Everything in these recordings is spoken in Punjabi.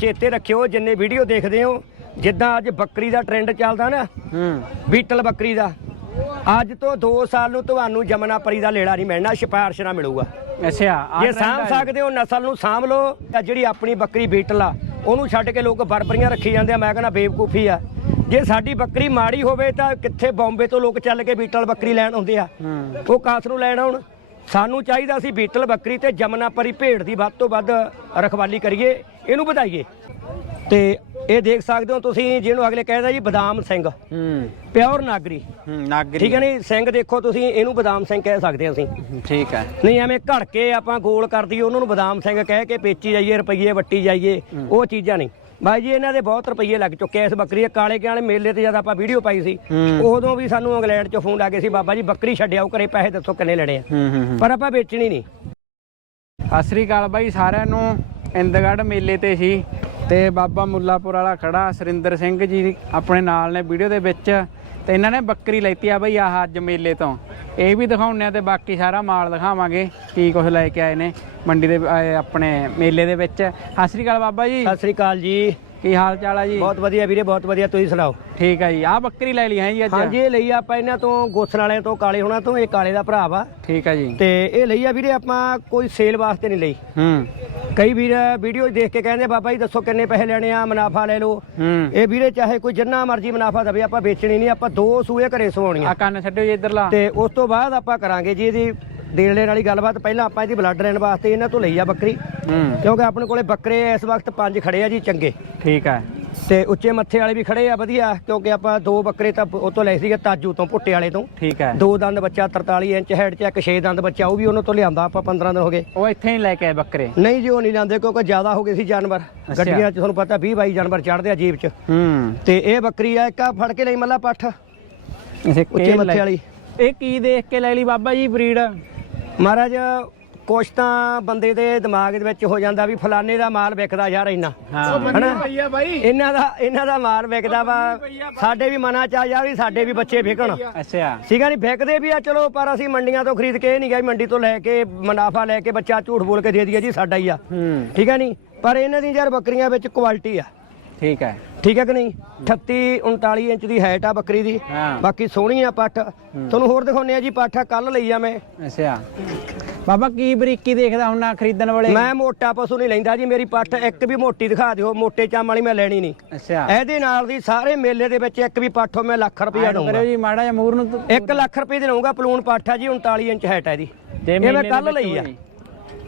ਚੇਤੇ ਰੱਖਿਓ ਜਿੰਨੇ ਵੀਡੀਓ ਦੇਖਦੇ ਹੋ ਜਿੱਦਾਂ ਅੱਜ ਬੱਕਰੀ ਦਾ ਟ੍ਰੈਂਡ ਚੱਲਦਾ ਨਾ ਹੂੰ। ਬੀਟਲ ਬੱਕਰੀ ਦਾ ਅੱਜ ਤੋਂ 2 ਸਾਲ ਨੂੰ ਤੁਹਾਨੂੰ ਜਮਨਾਪਰੀ ਦਾ ਲੇੜਾ ਨਹੀਂ ਮਿਲਣਾ ਸਿਫਾਰਿਸ਼ ਨਾ ਮਿਲੂਗਾ। ਅੱਛਾ ਜੇ ਸਾਂਭ। ਸਕਦੇ ਹੋ ਨਸਲ ਨੂੰ ਸਾਂਭ ਲਓ ਤਾਂ ਜਿਹੜੀ ਆਪਣੀ ਬੱਕਰੀ ਬੀਟਲ ਆ ਉਹਨੂੰ ਛੱਡ ਕੇ ਲੋਕ ਬਰਬਰੀਆਂ ਰੱਖੀ ਜਾਂਦੇ ਆ ਮੈਂ ਕਹਿੰਦਾ ਬੇਵਕੂਫੀ ਆ। ਜੇ ਸਾਡੀ ਬੱਕਰੀ ਮਾੜੀ ਹੋਵੇ ਤਾਂ ਕਿੱਥੇ ਬੰਬੇ ਤੋਂ ਲੋਕ ਚੱਲ ਕੇ ਬੀਟਲ ਬੱਕਰੀ ਲੈਣ ਆਉਂਦੇ ਆ? ਉਹ ਕਾਸ ਨੂੰ ਲੈਣ ਆਉਣ। ਸਾਨੂੰ ਚਾਹੀਦਾ ਸੀ ਬੀਟਲ ਬੱਕਰੀ ਤੇ ਜਮਨਾਪਰੀ ਭੇਡ ਦੀ ਵੱਧ ਤੋਂ ਵੱਧ ਰਖਵਾਲੀ ਕਰੀਏ ਇਹਨੂੰ ਵਧਾਈਏ। ਤੇ ਇਹ ਦੇਖ ਸਕਦੇ ਹੋ ਤੁਸੀਂ ਜਿਹਨੂੰ ਅਗਲੇ ਕਹਿੰਦਾ ਜੀ ਬਦਾਮ ਸਿੰਘ। ਹੂੰ। ਪਿਓਰ ਨਾਗਰੀ। ਹੂੰ ਨਾਗਰੀ। ਠੀਕ ਹੈ ਨਹੀਂ ਸਿੰਘ ਦੇਖੋ ਤੁਸੀਂ ਇਹਨੂੰ ਬਦਾਮ ਸਿੰਘ ਕਹਿ ਸਕਦੇ ਹਾਂ ਅਸੀਂ। ਠੀਕ ਹੈ। ਨਹੀਂ ਐਵੇਂ ਘੜ ਕੇ ਆਪਾਂ ਗੋਲ ਕਰ ਦਈਏ ਉਹਨਾਂ ਨੂੰ ਬਦਾਮ ਸਿੰਘ ਕਹਿ ਕੇ ਵੇਚੀ ਜਾਈਏ ਰੁਪਈਏ ਵੱਟੀ ਜਾਈਏ ਉਹ ਚੀਜ਼ਾਂ ਨਹੀਂ। ਬਾਈ ਜੀ ਇਹਨਾਂ ਦੇ ਬਹੁਤ ਰੁਪਈਏ ਲੱਗ ਚੁੱਕੇ ਆ ਇਸ ਬੱਕਰੀ ਦੇ। ਕਾਲੇ ਕੇ ਵਾਲੇ ਮੇਲੇ ਤੇ ਜਦ ਆਪਾਂ ਵੀਡੀਓ ਪਾਈ ਸੀ। ਉਦੋਂ ਵੀ ਸਾਨੂੰ ਇੰਗਲੈਂਡ ਚੋਂ ਫੋਨ ਆ ਗਏ ਸੀ ਬਾਬਾ ਜੀ ਬੱਕਰੀ ਛੱਡਿਆਓ ਘਰੇ ਪੈਸੇ ਦੱਸੋ ਕਿੰਨੇ ਲੈਣੇ ਆ? ਪਰ ਆਪਾਂ ਵੇਚਣੀ ਨਹੀਂ। ਸਤਿ ਸ੍ਰੀ ਅਕਾਲ ਬਾਈ ਸਾਰਿਆਂ ਨੂੰ। ਇੰਦਗੜ੍ਹ ਮੇਲੇ ਤੇ ਸੀ ਤੇ ਬਾਬਾ ਮੁੱਲਾਪੁਰ ਵਾਲਾ ਖੜਾ ਸੁਰਿੰਦਰ ਸਿੰਘ ਜੀ ਆਪਣੇ ਨਾਲ ਨੇ ਵੀਡੀਓ ਦੇ ਵਿੱਚ। ਤੇ ਇਹਨਾਂ ਨੇ ਬੱਕਰੀ ਲੈਤੀ ਆ ਬਈ ਆਹ ਅੱਜ ਮੇਲੇ ਤੋਂ। ਇਹ ਵੀ ਦਿਖਾਉਣੇ ਆ ਤੇ ਬਾਕੀ ਸਾਰਾ ਮਾਲ ਦਿਖਾਵਾਂਗੇ ਕੀ ਕੁਝ ਲੈ ਕੇ ਆਏ ਨੇ ਮੰਡੀ ਦੇ ਆਏ ਆਪਣੇ ਮੇਲੇ ਦੇ ਵਿੱਚ। ਸਤਿ ਸ੍ਰੀ ਅਕਾਲ ਬਾਬਾ ਜੀ। ਸਤਿ ਸ੍ਰੀ ਅਕਾਲ ਜੀ। ਕੀ ਹਾਲ ਚਾਲ ਆ ਜੀ? ਬਹੁਤ ਵਧੀਆ ਵੀਰੇ ਬਹੁਤ ਵਧੀਆ। ਤੁਸੀਂ ਸੁਣਾਓ? ਠੀਕ ਆ ਜੀ। ਆਹ ਬੱਕਰੀ ਲੈ ਲਈ ਹੈ ਜੀ ਅੱਜ? ਹਾਂਜੀ ਇਹ ਲਈ ਆਪਾਂ ਇਹਨਾਂ ਤੋਂ ਗੋਸਣ ਵਾਲਿਆਂ ਤੋਂ ਕਾਲੇ ਹੋਣਾ ਤੋਂ ਇਹ ਕਾਲੇ ਦਾ ਭਰਾ ਵਾ। ਠੀਕ ਆ ਜੀ। ਤੇ ਇਹ ਲਈ ਆ ਵੀਰੇ ਆਪਾਂ ਕੋਈ ਸੇਲ ਵਾਸਤੇ ਨਹੀਂ ਲਈ। ਹੂੰ। ਕਈ ਵੀਰ ਵੀਡੀਓ ਦੇਖ ਕੇ ਕਹਿੰਦੇ ਬਾਬਾ ਜੀ ਦੱਸੋ ਕਿੰਨੇ ਪੈਸੇ ਲੈਣੇ ਆ ਮੁਨਾਫਾ ਲੈ ਲਓ। ਇਹ ਵੀਰੇ ਚਾਹੇ ਕੋਈ ਜਿੰਨਾ ਮਰਜ਼ੀ ਮੁਨਾਫਾ ਦੇਵੇ ਆਪਾਂ ਵੇਚਣੀ ਨਹੀਂ ਆਪਾਂ ਦੋ ਸੂਏ ਘਰੇ ਸਵਾਉਣੀਆਂ। ਆ ਕੰਨ ਛੱਡਿਓ ਜੀ ਇੱਧਰਲਾ। ਤੇ ਉਸ ਤੋਂ ਬਾਅਦ ਆਪਾਂ ਕਰਾਂਗੇ ਜੀ ਇਹਦੀ ਦੇਣ ਲੈਣ ਵਾਲੀ ਗੱਲਬਾਤ। ਪਹਿਲਾਂ ਆਪਾਂ ਇਹਦੀ ਬਲੱਡ ਲੈਣ ਵਾਸਤੇ ਇਹਨਾਂ ਤੋਂ ਲਈ ਆ ਬੱਕਰੀ। ਕਿਉਂਕਿ ਆਪਣੇ ਕੋਲੇ ਬੱਕਰੇ ਇਸ ਵਕਤ ਪੰਜ ਖੜੇ ਆ ਜੀ ਚੰਗੇ। ਠੀਕ ਆ। ਤੇ ਉੱਚੇ ਮੱਥੇ ਵਾਲੇ ਵੀ ਖੜੇ ਆ ਵਧੀਆ ਕਿਉਂਕਿ ਆਪਾਂ ਦੋ ਬੱਕਰੇ ਤਾਂ ਉਹ ਤੋਂ ਲਏ ਸੀਗੇ ਤਾਜੂ ਤੋਂ ਪੁੱਟੇ ਵਾਲੇ ਤੋਂ। ਠੀਕ ਹੈ। ਦੋ ਦੰਦ ਬੱਚਾ 43 ਇੰਚ ਹੈਡ 'ਚ ਇੱਕ 6 ਦੰਦ ਬੱਚਾ ਉਹ ਵੀ ਉਹਨਾਂ ਤੋਂ ਲਿਆਂਦਾ ਆਪਾਂ 15 ਦਿਨ ਹੋ ਗਏ। ਉਹ ਇੱਥੇ ਹੀ ਲੈ ਕੇ ਆਏ ਬੱਕਰੇ। ਨਹੀਂ ਜੀ ਉਹ ਨਹੀਂ ਲਿਆਂਦੇ ਕਿਉਂਕਿ ਜ਼ਿਆਦਾ ਹੋ ਗਏ ਸੀ ਜਾਨਵਰ। ਗੱਡੀਆਂ 'ਚ ਤੁਹਾਨੂੰ ਪਤਾ 20 22 ਜਾਨਵਰ ਚੜਦੇ ਆ ਜੀਪ 'ਚ। ਹੂੰ। ਤੇ ਇਹ ਬੱਕਰੀ ਆ ਇੱਕ ਆ ਫੜ ਕੇ ਲਈ ਮੱਲਾ ਪੱਠ। ਉੱਚੇ ਮੱਥੇ ਵਾਲੀ। ਇਹ ਕੀ ਦੇਖ ਕੇ ਲੈ ਲਈ ਬਾਬਾ ਜੀ ਬਰੀਡ ਮਹਾਰਾਜ ਕੁਛ ਤਾਂ ਬੰਦੇ ਦੇ ਦਿਮਾਗ ਦੇ ਵਿੱਚ ਹੋ ਜਾਂਦਾ ਵੀ ਫਲਾਣੇ ਦਾ ਮਾਲ ਵਿਕਦਾ ਯਾਰ ਇੰਨਾ। ਹਾਂ। ਹਨਾ? ਇਹਨਾਂ ਦਾ ਇਹਨਾਂ ਦਾ ਮਾਲ ਵਿਕਦਾ ਵਾ। ਸਾਡੇ ਵੀ ਮਨਾਂ ਚ ਆ ਜਾ ਵੀ ਸਾਡੇ ਵੀ ਬੱਚੇ ਵਿਕਣ। ਅੱਛਾ। ਸੀਗਾ ਨਹੀਂ ਵਿਕਦੇ ਵੀ ਆ ਚਲੋ ਪਰ ਅਸੀਂ ਮੰਡੀਆਂ ਤੋਂ ਖਰੀਦ ਕੇ ਇਹ ਨਹੀਂ ਗਏ ਮੰਡੀ ਤੋਂ ਲੈ ਕੇ ਮੁਨਾਫਾ ਲੈ ਕੇ ਬੱਚਾ ਝੂਠ ਬੋਲ ਕੇ ਦੇ ਦਈਏ ਜੀ ਸਾਡਾ ਹੀ ਆ। ਠੀਕ ਹੈ ਨਹੀਂ ਪਰ ਇਹਨਾਂ ਦੀ ਯਾਰ ਬੱਕਰੀਆਂ ਵਿੱਚ ਕੁਆਲਿਟੀ ਆ। ਠੀਕ ਹੈ ਠੀਕ ਹੈ ਕਿ ਨਹੀਂ? 38 39 ਇੰਚ ਦੀ ਹਾਈਟ ਆ ਬੱਕਰੀ ਦੀ। ਬਾਕੀ ਸੋਹਣੀ ਆ ਪੱਠ। ਤੁਹਾਨੂੰ ਹੋਰ ਦਿਖਾਉਨੇ ਆ ਜੀ ਪੱਠ ਕੱਲ ਲਈ ਆ ਮੈਂ। ਅੱਛਾ। ਬਾਬਾ ਕੀ ਬਰੀਕੀ ਦੇਖਦਾ ਹੁਣ ਨਾ ਖਰੀਦਣ ਵਾਲੇ? ਮੈਂ ਮੋਟਾ ਪਸ਼ੂ ਨਹੀਂ ਲੈਂਦਾ ਜੀ ਮੇਰੀ ਪੱਠ ਇੱਕ ਵੀ ਮੋਟੀ ਦਿਖਾ ਦਿਓ ਮੋਟੇ ਚਾਮ ਵਾਲੀ ਮੈਂ ਲੈਣੀ ਨਹੀਂ। ਅੱਛਾ। ਇਹਦੇ ਨਾਲ ਦੀ ਸਾਰੇ ਮੇਲੇ ਦੇ ਵਿੱਚ ਇੱਕ ਵੀ ਪੱਠੋਂ ਮੈਂ ਲੱਖ ਰੁਪਇਆ ਐਡ ਦਊਂਗਾ। ਕਰਿਓ ਜੀ ਮਾੜਾ ਜਿਹਾ ਮੂਰ ਨੂੰ ਤੂੰ- 1 ਲੱਖ ਰੁਪਏ ਦੇ ਲਊਂਗਾ ਪਲੂਨ ਪੱਠ ਆ ਜੀ 39 ਇੰਚ ਹਾਈਟ ਹੈ ਜੇ ਇਹ ਮੈਂ ਕੱਲ ਲਈ ਆ।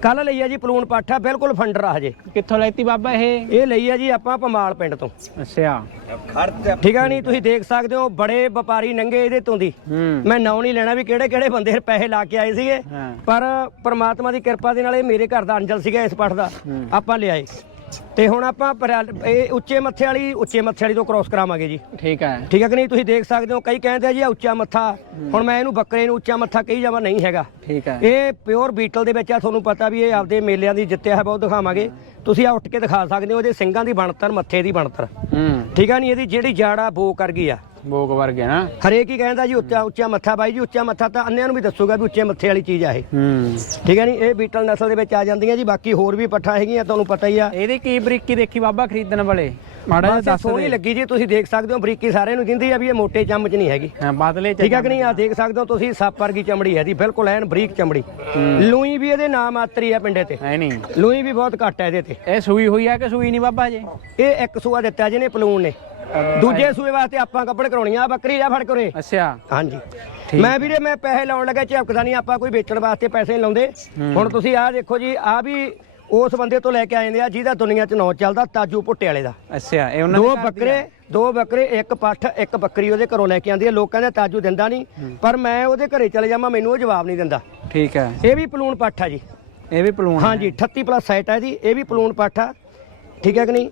ਕੱਲ ਲਈ ਆ ਜੀ ਪਲੂਨ ਪੱਠ ਬਿਲਕੁਲ ਫੰਡਰ ਆ ਹਜੇ। ਕਿੱਥੋਂ ਲੈਤੀ ਬਾਬਾ ਇਹ? ਇਹ ਲਈ ਆ ਜੀ ਆਪਾਂ ਪਮਾਲ ਪਿੰਡ ਤੋਂ। ਅੱਛਾ। ਠੀਕ ਆ ਨਹੀਂ ਤੁਸੀਂ ਦੇਖ ਸਕਦੇ ਹੋ ਬੜੇ ਵਪਾਰੀ ਨੰਗੇ ਇਹਦੇ ਤੋਂ ਦੀ। ਮੈਂ ਨਾਂ ਨਹੀਂ ਲੈਣਾ ਵੀ ਕਿਹੜੇ ਕਿਹੜੇ ਬੰਦੇ ਪੈਸੇ ਲਾ ਕੇ ਆਏ ਸੀਗੇ। ਪਰ ਪ੍ਰਮਾਤਮਾ ਦੀ ਕਿਰਪਾ ਦੇ ਨਾਲ ਇਹ ਮੇਰੇ ਘਰ ਦਾ ਅੰਜਲ ਸੀਗਾ ਇਸ ਪੱਠ ਦਾ। ਆਪਾਂ ਲਿਆਏ। ਤੇ ਹੁਣ ਆਪਾਂ ਪਰਿਆਲ- ਇਹ ਉੱਚੇ ਮੱਥੇ ਵਾਲੀ ਉੱਚੇ ਮੱਥੇ ਵਾਲੀ ਤੋਂ ਕ੍ਰੋਸ ਕਰਾਵਾਂਗੇ ਜੀ। ਠੀਕ ਹੈ। ਠੀਕ ਹੈ ਕਿ ਨਹੀਂ? ਤੁਸੀਂ ਦੇਖ ਸਕਦੇ ਹੋ ਕਈ ਕਹਿੰਦੇ ਆ ਜੀ ਇਹ ਉੱਚਾ ਮੱਥਾ। ਹੁਣ ਮੈਂ ਇਹਨੂੰ ਬੱਕਰੇ ਨੂੰ ਉੱਚਾ ਮੱਥਾ ਕਹੀ ਜਾਵਾਂ ਨਹੀਂ ਹੈਗਾ। ਠੀਕ ਹੈ। ਇਹ ਪਿਓਰ ਬੀਟਲ ਦੇ ਵਿੱਚ ਆ ਤੁਹਾਨੂੰ ਪਤਾ ਵੀ ਇਹ ਆਪਦੇ ਮੇਲਿਆਂ ਦੀ ਜਿੱਤਿਆ ਹੈ ਬਹੁਤ ਦਿਖਾਵਾਂਗੇ। ਤੁਸੀਂ ਆ ਉੱਠ ਕੇ ਦਿਖਾ ਸਕਦੇ ਹੋ ਇਹਦੇ ਸਿੰਘਾਂ ਦੀ ਬਣਤਰ ਮੱਥੇ ਦੀ ਬਣਤਰ। ਹੂੰ। ਠੀਕ ਆ ਨਹੀਂ? ਇਹਦੀ ਜਿਹੜੀ ਜਾੜਾ ਬੋ ਕਰ ਗਈ ਆ। ਬੋਗ ਵਰਗੇ ਨਾ। ਹਰੇਕ ਹੀ ਕਹਿੰਦਾ ਜੀ ਉੱਚਾ ਉੱਚਾ ਮੱਥਾ ਬਾਈ ਜੀ ਉੱਚਾ ਮੱਥਾ ਤਾਂ ਅੰਨਿਆਂ ਨੂੰ ਵੀ ਦੱਸੂਗਾ ਵੀ ਉੱਚੇ ਮੱਥੇ ਵਾਲੀ ਚੀਜ਼ ਆ ਇਹ। ਹੂੰ। ਠੀਕ ਹੈ ਨਹੀਂ ਇਹ ਬੀਟਲ ਨਸਲ ਦੇ ਵਿੱਚ ਆ ਜਾਂਦੀਆਂ ਜੀ ਬਾਕੀ ਹੋਰ ਵੀ ਪੱਠਾ ਹੈਗੀਆਂ ਤੁਹਾਨੂੰ ਪਤਾ ਹੀ ਆ। ਇਹਦੀ ਕੀ ਬਰੀਕੀ ਦੇਖੀ ਬਾਬਾ ਖਰੀਦਣ ਵਾਲੇ? ਮਾੜਾ ਜਿਹਾ ਦੱਸ ਸੋਹਣੀ ਦੇ। ਲੱਗੀ ਜੀ ਤੁਸੀਂ ਦੇਖ ਸਕਦੇ ਹੋ ਬਰੀਕੀ ਸਾਰਿਆਂ ਨੂੰ ਦਿੰਦੀ ਆ ਵੀ ਇਹ ਮੋਟੇ ਚਮਚ ਨਹੀਂ ਹੈਗੀ। ਹਾਂ ਬਦਲੇ ਚ ਠੀਕ ਹੈ ਕਿ ਨਹੀਂ? ਆ। ਦੇਖ ਸਕਦੇ ਹੋ ਤੁਸੀਂ ਸੱਪ ਵਰਗੀ ਚਮੜੀ ਹੈ ਦੀ ਬਿਲਕੁਲ ਐਨ ਬਰੀਕ ਚਮੜੀ। ਲੂਈ ਵੀ ਇਹਦੇ ਨਾਮ ਆਤਰੀ ਆ ਪਿੰਡੇ ਤੇ। ਹੈ ਨਹੀਂ ਲੂਈ ਵੀ ਬਹੁਤ ਘੱਟ ਹੈ ਇਹਦੇ ਤੇ। ਇਹ ਸੂਈ ਹੋਈ ਆ ਕਿ ਸੂਈ ਨਹੀਂ ਬਾਬਾ ਜੀ ਇਹ ਇੱਕ ਸੂਆ ਦਿੱਤਾ ਜਿਹਨੇ ਪਲੂਨ ਨੇ। ਦੂਜੇ ਸੂਏ ਵਾਸਤੇ ਆਪਾਂ ਕੱਪੜ ਕਰਾਉਣੀ ਆ ਬੱਕਰੀ ਆ ਫੜ ਕਰੇ ਅੱਛਾ। ਹਾਂਜੀ। ਮੈਂ ਵੀਰੇ ਮੈਂ ਪੈਸੇ ਲਾਉਣ ਲੱਗਾ ਝਪਕਦਾ ਨਹੀਂ ਆਪਾਂ ਕੋਈ ਵੇਚਣ ਵਾਸਤੇ ਪੈਸੇ ਨਹੀਂ ਲਾਉਂਦੇ। ਹੁਣ ਤੁਸੀਂ ਆਹ ਦੇਖੋ ਜੀ ਆ ਵੀ ਉਸ ਬੰਦੇ ਤੋਂ ਲੈ ਕੇ ਆਏ ਨੇ ਆ ਜਿਹਦਾ ਦੁਨੀਆ 'ਚ ਨਾਂ ਚੱਲਦਾ ਤਾਜੂ ਪੁੱਟੇ ਵਾਲੇ ਦਾ। ਅੱਛਾ ਇਹ ਉਹਨਾਂ ਦੇ ਦੋ ਦੀ ਆ? ਬੱਕਰੇ ਦੋ ਬੱਕਰੇ ਇੱਕ ਪੱਠ ਇੱਕ ਬੱਕਰੀ ਉਹਦੇ ਘਰੋਂ ਲੈ ਕੇ ਆਂਦੀ ਹੈ ਲੋਕਾਂ ਦੇ ਤਾਜੂ ਦਿੰਦਾ ਨਹੀਂ। ਪਰ ਮੈਂ ਉਹਦੇ ਘਰੇ ਚਲੇ ਜਾਵਾਂ ਮੈਨੂੰ ਉਹ ਜਵਾਬ ਨਹੀਂ ਦਿੰਦਾ। ਠੀਕ ਹੈ ਇਹ ਵੀ ਪਲੂਣ ਪੱਠ ਆ ਜੀ। ਇਹ ਵੀ ਪਲੂਣ। ਹਾਂਜੀ 38 ਪਲੱਸ ਸਾਈਟ ਹੈ ਜੀ ਇਹ ਵੀ ਪਲੂਣ ਪੱਠ ਆ। ਠੀਕ ਹੈ ਕਿ ਨਹੀਂ?